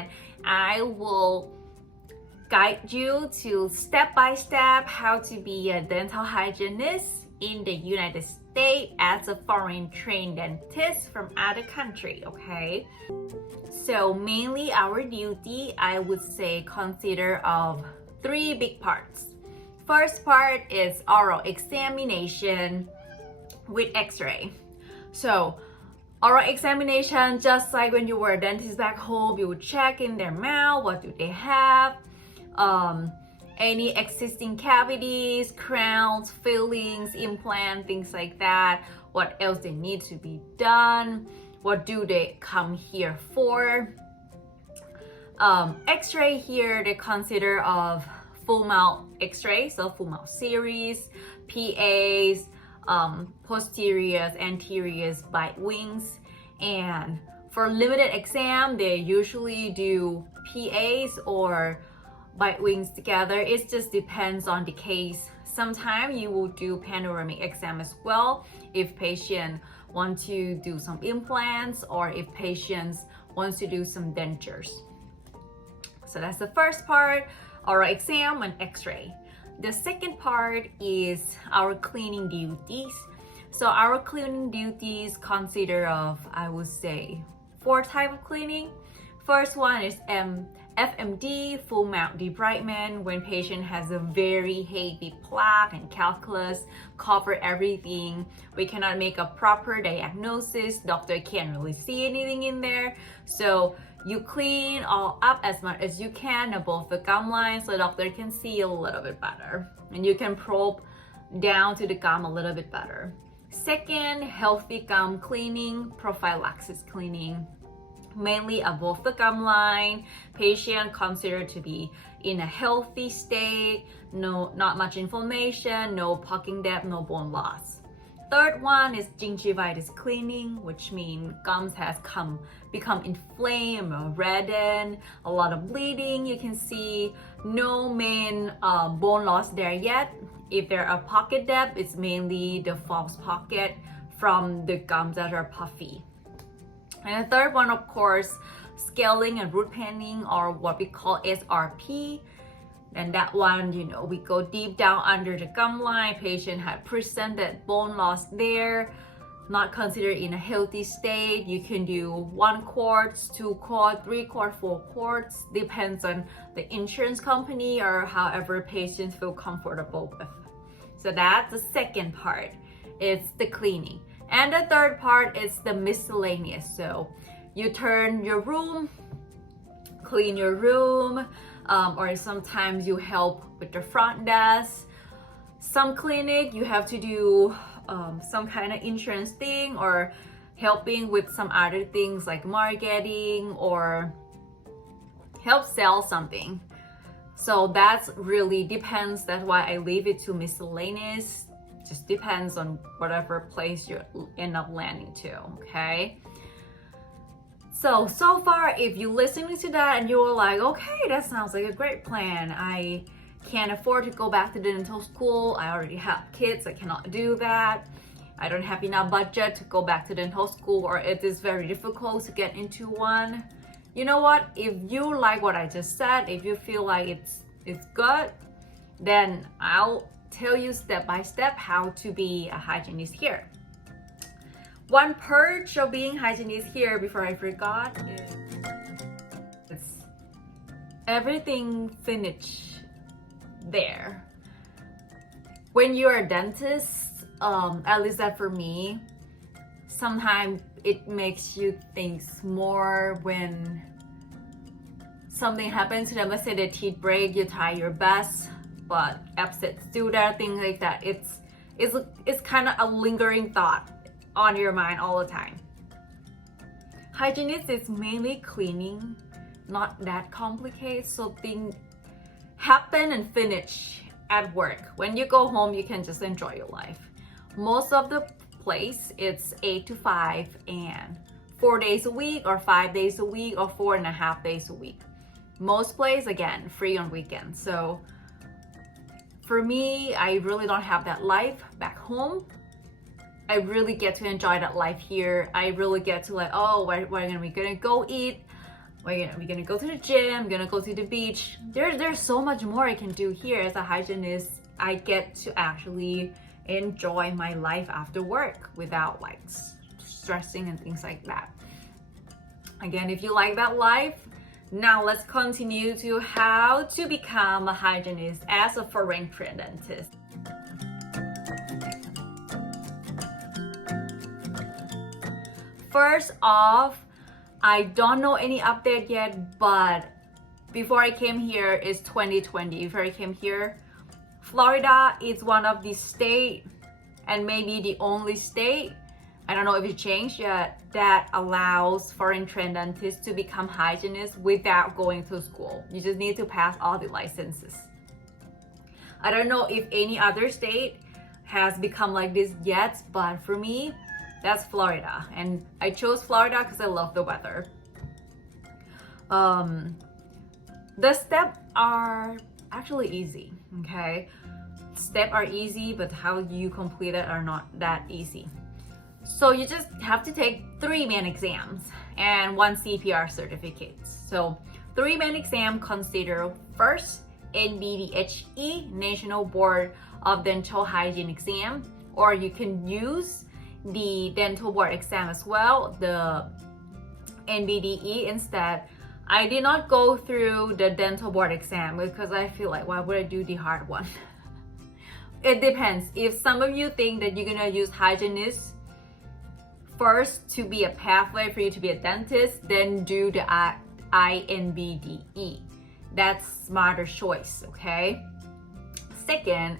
and I will guide you to step by step how to be a dental hygienist in the United States as a foreign trained dentist from other country, okay? So mainly our duty, I would say, consider of 3 big parts. First part is oral examination with x-ray. So oral examination, just like when you were a dentist back home, you would check in their mouth, what do they have, any existing cavities, crowns, fillings, implant, things like that, what else they need to be done, what do they come here for. X-ray here, they consider of full mouth x-ray, so full mouth series, PAs, posteriors, anteriors, bite wings, and for limited exam, they usually do PAs or bite wings together. It just depends on the case. Sometimes you will do panoramic exam as well if patient want to do some implants or if patients wants to do some dentures. So that's the first part, oral exam and x-ray. The second part is our cleaning duties. So our cleaning duties consist of, I would say, 4 types of cleaning. First one is FMD, full mouth debridement, when patient has a very heavy plaque and calculus, cover everything. We cannot make a proper diagnosis. Doctor can't really see anything in there. So you clean all up as much as you can above the gum line so doctor can see a little bit better. And you can probe down to the gum a little bit better. Second, healthy gum cleaning, prophylaxis cleaning. Mainly above the gum line, patient considered to be in a healthy state, not much inflammation, no poking depth, no bone loss. Third one is gingivitis cleaning, which means gums has become inflamed or reddened, a lot of bleeding. You can see no main bone loss there yet. If there are pocket depth, it's mainly the false pocket from the gums that are puffy. And the third one, of course, scaling and root panning, or what we call SRP. And that one, we go deep down under the gum line. Patient had presented bone loss there, not considered in a healthy state. You can do 1 quarts, 2 quarts, 3 quarts, 4 quarts, depends on the insurance company or however patients feel comfortable with. So that's the second part, it's the cleaning. And the third part is the miscellaneous. So you turn your room, clean your room, or sometimes you help with the front desk. Some clinic, you have to do some kind of insurance thing or helping with some other things like marketing or help sell something. So that's really depends. That's why I leave it to miscellaneous. Just depends on whatever place you end up landing to, okay? So far, if you're listening to that and you're like, okay, that sounds like a great plan. I can't afford to go back to dental school. I already have kids, I cannot do that. I don't have enough budget to go back to dental school, or it is very difficult to get into one. You know what? If you like what I just said, if you feel like it's good, then I'll tell you step by step how to be a hygienist here. One perch of being hygienist here, before I forgot, is everything finished there. When you're a dentist, at least that for me, sometimes it makes you think more when something happens to them. Let's say the teeth break, you try your best, but abscess still there, things like that. It's kind of a lingering thought on your mind all the time. Hygienist is mainly cleaning, not that complicated, so things happen and finish at work. When you go home, you can just enjoy your life. Most of the place, it's 8 to 5 and 4 days a week or 5 days a week or 4.5 days a week. Most place, again, free on weekends. So for me, I really don't have that life back home. I really get to enjoy that life here. I really get to like, oh, where are we gonna go eat? we're gonna go to the gym, gonna go to the beach. There's so much more I can do here as a hygienist. I get to actually enjoy my life after work without like stressing and things like that. Again, if you like that life, now let's continue to how to become a hygienist as a foreign trained dentist. First off, I don't know any update yet, but before I came here is 2020. Before I came here, Florida is one of the state and maybe the only state, I don't know if it changed yet, that allows foreign trained dentists to become hygienists without going to school. You just need to pass all the licenses. I don't know if any other state has become like this yet, but for me, that's Florida. And I chose Florida because I love the weather. The steps are actually easy, okay? Steps are easy, but how you complete it are not that easy. So you just have to take 3 main exams and 1 CPR certificate. So 3 main exams consider first NBDHE, National Board of Dental Hygiene exam, or you can use the dental board exam as well, the NBDE instead. I did not go through the dental board exam because I feel like, why would I do the hard one? It depends. If some of you think that you're gonna use hygienist first to be a pathway for you to be a dentist, then do the INBDE. That's smarter choice, okay? Second,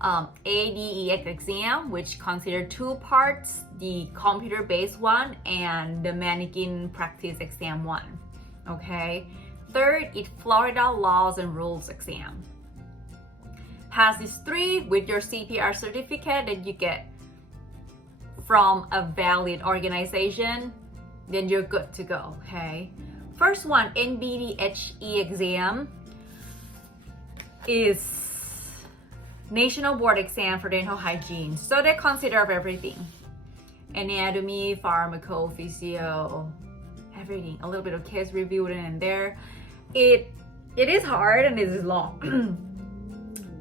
ADEX exam, which consider 2 parts, the computer-based one and the mannequin practice exam 1, okay? Third is Florida laws and rules exam. Pass these 3 with your CPR certificate that you get from a valid organization, then you're good to go, okay? First one, NBDHE exam, is National Board Exam for Dental Hygiene. So they consider everything. Anatomy, pharmacophysio, everything. A little bit of case review in and there. It is hard and it is long.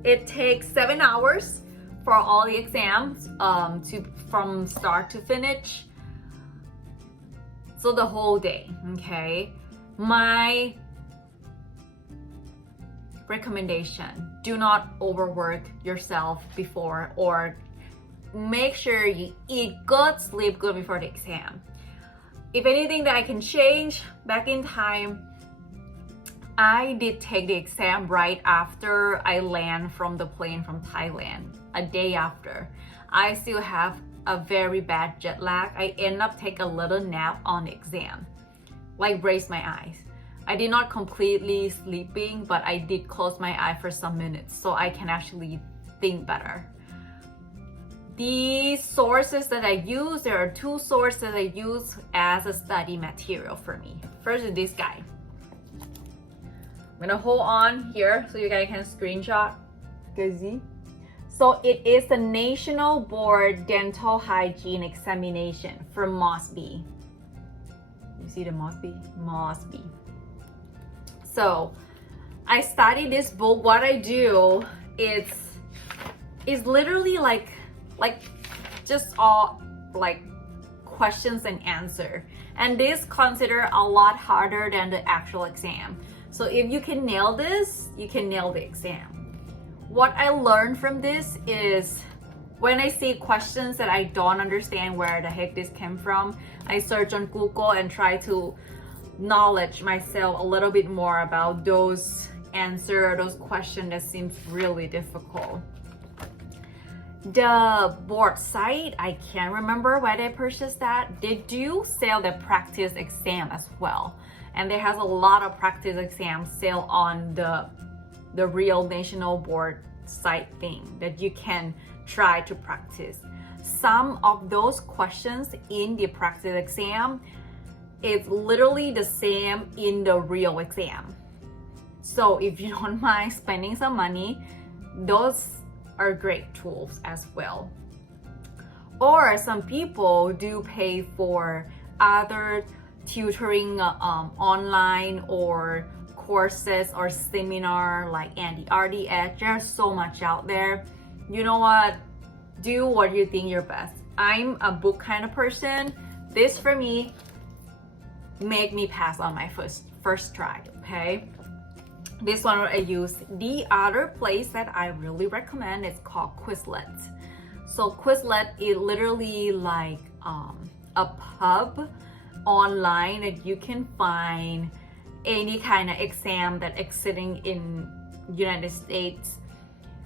It takes 7 hours for all the exams from start to finish. So the whole day, okay? My recommendation, do not overwork yourself before, or make sure you eat good, sleep good before the exam. If anything that I can change back in time, I did take the exam right after I land from the plane from Thailand, a day after. I still have a very bad jet lag. I end up take a little nap on the exam, like raise my eyes. I did not completely sleeping, but I did close my eye for some minutes so I can actually think better. The sources that I use, there are 2 sources that I use as a study material for me. First is this guy. I'm gonna hold on here so you guys can screenshot. Guys see? So it is the National Board Dental Hygiene Examination from Mosby. You see the Mosby? Mosby. So I study this book. What I do is literally like just all like questions and answer. And this consider a lot harder than the actual exam. So if you can nail this, you can nail the exam. What I learned from this is when I see questions that I don't understand where the heck this came from, I search on Google and try to knowledge myself a little bit more about those answers, those questions that seems really difficult. The board site, I can't remember where they purchased that. They do sell the practice exam as well. And there has a lot of practice exams sale on the real National Board site thing that you can try to practice. Some of those questions in the practice exam is literally the same in the real exam. So if you don't mind spending some money, those are great tools as well. Or some people do pay for other tutoring online or courses or seminar like NBDHE. There's so much out there. You know what? Do what you think you're best. I'm a book kind of person. This for me make me pass on my first try, okay? This one I use. The other place that I really recommend is called Quizlet. So Quizlet is literally like a pub online that you can find any kind of exam that existing in United States.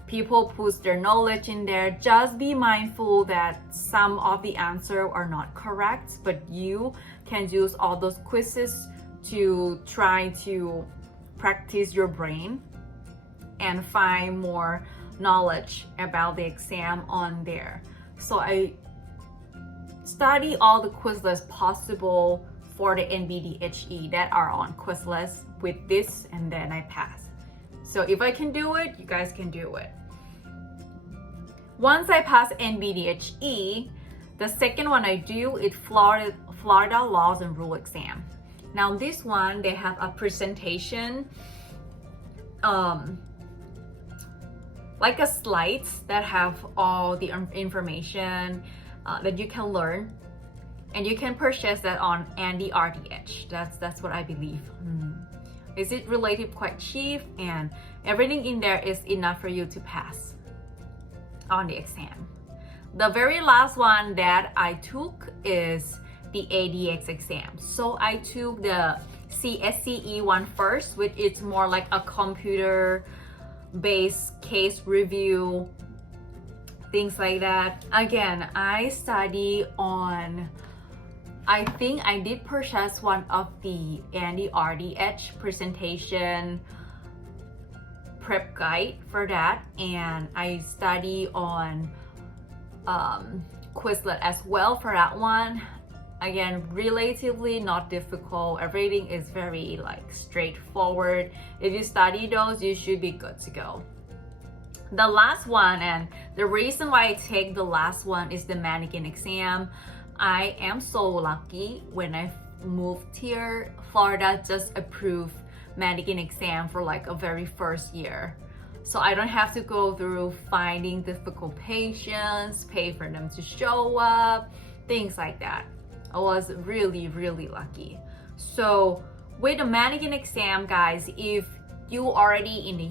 People put their knowledge in there. Just be mindful that some of the answers are not correct, but you can use all those quizzes to try to practice your brain and find more knowledge about the exam on there. So I study all the Quizlets possible for the NBDHE that are on Quizlet with this, and then I pass. So if I can do it, you guys can do it. Once I pass NBDHE, the second one I do is Florida Laws and Rule exam. Now this one, they have a presentation, like a slides that have all the information that you can learn, and you can purchase that on NBDHE. That's what I believe. Is it related quite cheap, and everything in there is enough for you to pass on the exam. The very last one that I took is the ADX exam. So I took the CSCE one first, which is more like a computer based case review, things like that. Again, I study on, I think I did purchase one of the NBDHE presentation prep guide for that, and I study on Quizlet as well for that one. Again, relatively not difficult. Everything is very like straightforward. If you study those, you should be good to go. The last one, and the reason why I take the last one, is the mannequin exam. I am so lucky. When I moved here, Florida just approved mannequin exam for like a very first year. So I don't have to go through finding difficult patients, pay for them to show up, things like that. I was really, really lucky. So with the mannequin exam, guys, if you already in the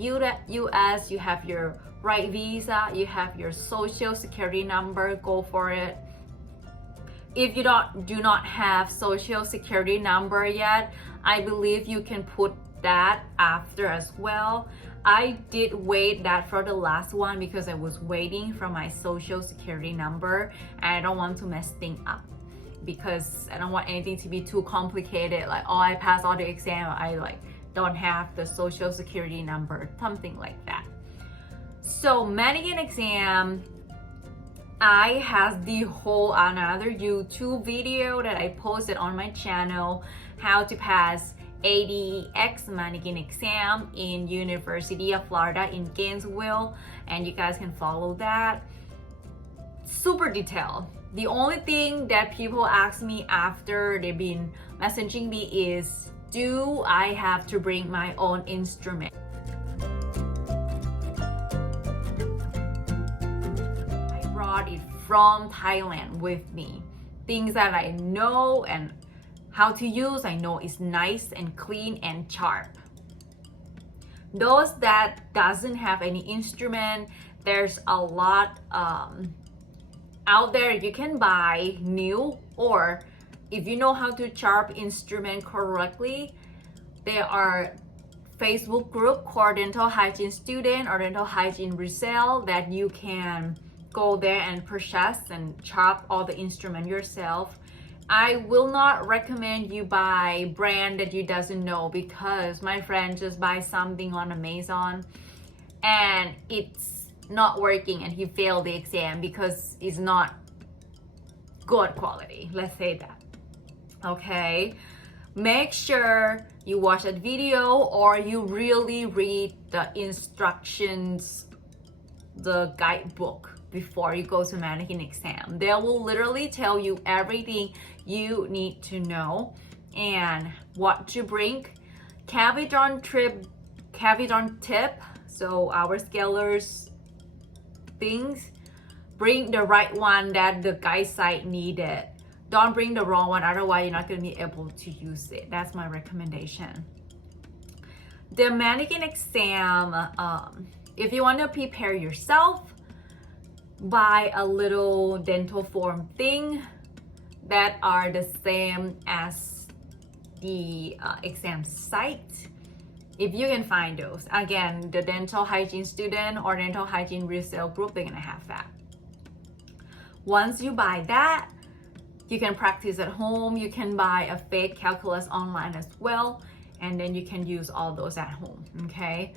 US, you have your right visa, you have your social security number, go for it. If you do not have social security number yet, I believe you can put that after as well. I did wait that for the last one because I was waiting for my social security number, and I don't want to mess things up because I don't want anything to be too complicated, like, oh, I passed all the exam, I like don't have the social security number, something like that. So mannequin exam, I have the whole another YouTube video that I posted on my channel, how to pass ADX mannequin exam in University of Florida in Gainesville, and you guys can follow that. Super detailed. The only thing that people ask me after they've been messaging me is, do I have to bring my own instrument? I brought it from Thailand with me. Things that I know and how to use, I know is nice and clean and sharp. Those that doesn't have any instrument, there's a lot out there you can buy new, or if you know how to sharp instrument correctly, there are Facebook group called Dental Hygiene Student or Dental Hygiene Resale that you can go there and purchase and sharp all the instrument yourself. I will not recommend you buy brand that you doesn't know, because my friend just buy something on Amazon and it's not working and he failed the exam because it's not good quality, let's say that. Okay, make sure you watch that video or you really read the instructions, the guidebook, before you go to mannequin exam. They will literally tell you everything you need to know. and what to bring. Cavidron tip, so our scalers things, bring the right one that the guy site needed. Don't bring the wrong one, otherwise you're not going to be able to use it. That's my recommendation. The mannequin exam, if you want to prepare yourself, buy a little dental form thing that are the same as the exam site. If you can find those. Again, the dental hygiene student or dental hygiene resale group, they're gonna have that. Once you buy that, you can practice at home. You can buy a fake calculus online as well, and then you can use all those at home, okay?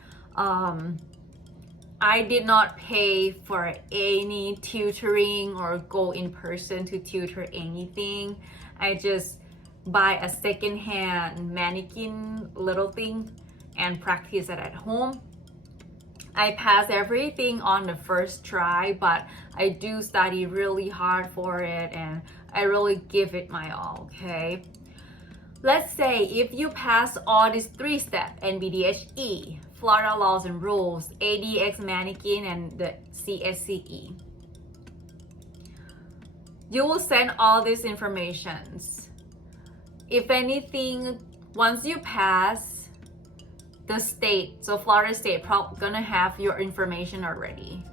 I did not pay for any tutoring or go in person to tutor anything. I just buy a secondhand mannequin little thing and practice it at home. I passed everything on the first try, but I do study really hard for it and I really give it my all, okay? Let's say if you pass all these 3 steps, NBDHE, Florida laws and rules, ADX mannequin, and the CSCE, you will send all these informations. If anything, once you pass, the state, so Florida state, probably gonna have your information already.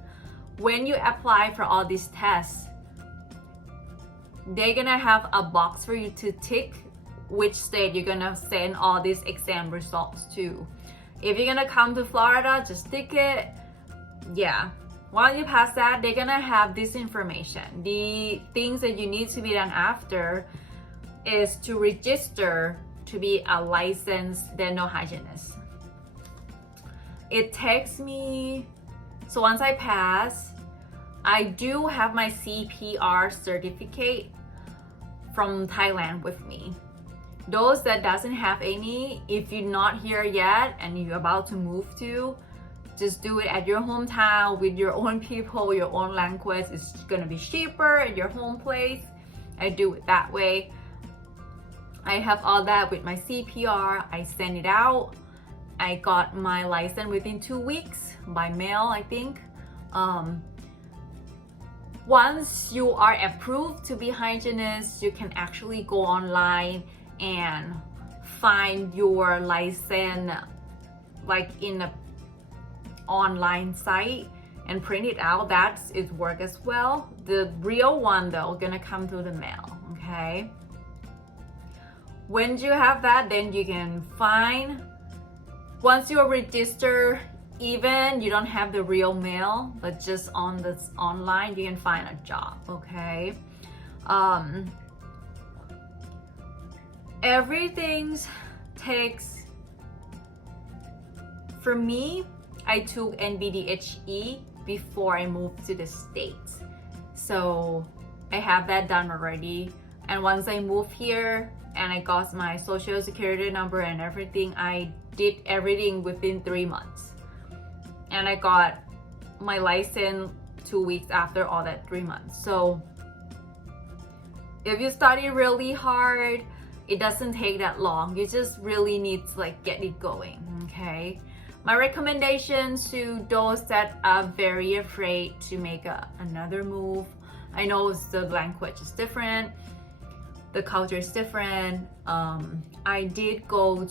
When you apply for all these tests, they're gonna have a box for you to tick which state you're gonna send all these exam results to. If you're gonna come to Florida, just tick it. Yeah, once you pass that, they're gonna have this information. The things that you need to be done after is to register to be a licensed dental hygienist. It takes me, so once I pass, I do have my CPR certificate from Thailand with me. Those that doesn't have any, if you're not here yet and you're about to move to, just do it at your hometown with your own people, your own language. It's gonna be cheaper at your home place. I do it that way. I have all that with my CPR. I send it out. I got my license within 2 weeks by mail, I think. Once you are approved to be hygienist, you can actually go online and find your license like in a online site and print it out. That's it work as well. The real one though gonna come through the mail, okay? When you have that, then you can find, once you register, even you don't have the real mail, but just on this online, you can find a job, okay? Everything takes, for me, I took NBDHE before I moved to the States. So I have that done already. And once I moved here and I got my social security number and everything, I did everything within 3 months. And I got my license 2 weeks after all that 3 months. So if you study really hard, it doesn't take that long. You just really need to like get it going, okay? My recommendation to those that are very afraid to make another move, I know the language is different, the culture is different. I did go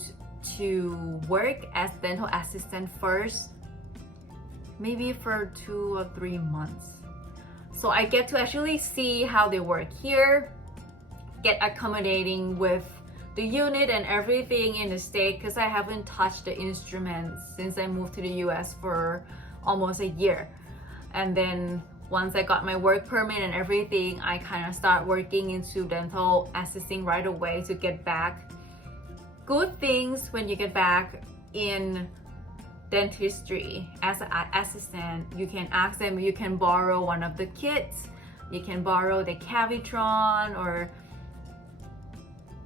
to work as dental assistant first, maybe for 2 or 3 months. So I get to actually see how they work here, get accommodating with the unit and everything in the state, because I haven't touched the instruments since I moved to the US for almost a year. And then once I got my work permit and everything, I kind of start working into dental assisting right away to get back. Good things when you get back in dentistry as an assistant, you can ask them, you can borrow one of the kits, you can borrow the Cavitron, or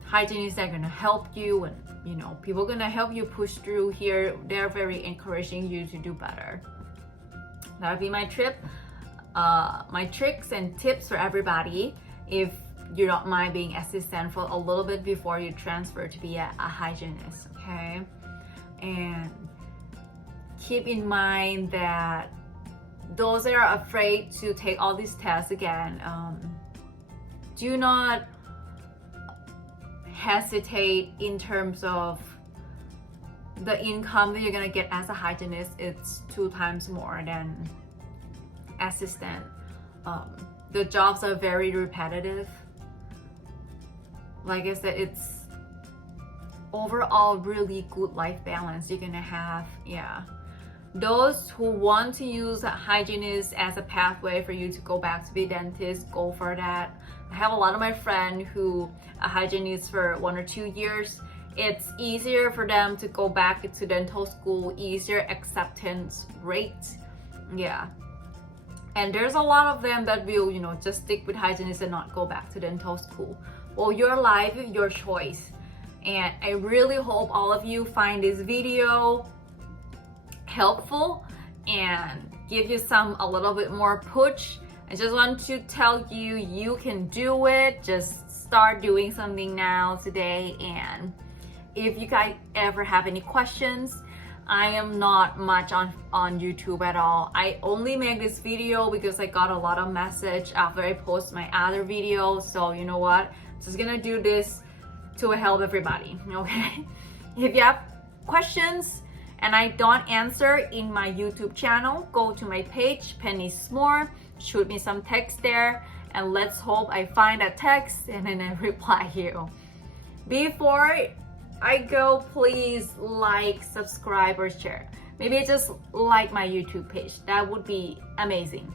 hygienists are gonna help you, and you know, people are gonna help you push through here. They're very encouraging you to do better. That'll be my trip, my tricks and tips for everybody. If you don't mind being assistant for a little bit before you transfer to be a hygienist, okay? And keep in mind that those that are afraid to take all these tests again, do not hesitate in terms of the income that you're gonna get as a hygienist. It's 2 times more than assistant. The jobs are very repetitive. Like I said, it's overall really good life balance you're gonna have. Yeah, those who want to use a hygienist as a pathway for you to go back to be a dentist, go for that. I have a lot of my friends who are hygienists for 1 or 2 years. It's easier for them to go back to dental school, easier acceptance rate. Yeah, and there's a lot of them that will, you know, just stick with hygienists and not go back to dental school. Well, your life, your choice. And I really hope all of you find this video helpful and give you a little bit more push. I just want to tell you, you can do it. Just start doing something now, today. And if you guys ever have any questions, I am not much on YouTube at all. I only make this video because I got a lot of message after I post my other videos. So you know what? I'm just gonna do this to help everybody, okay? If you have questions and I don't answer in my YouTube channel, go to my page, Penny S'more, shoot me some text there, and let's hope I find that text and then I reply you. Before I go, please like, subscribe, or share. Maybe just like my YouTube page. That would be amazing.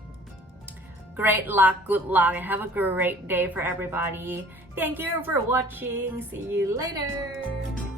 Great luck, good luck, and have a great day for everybody. Thank you for watching. See you later.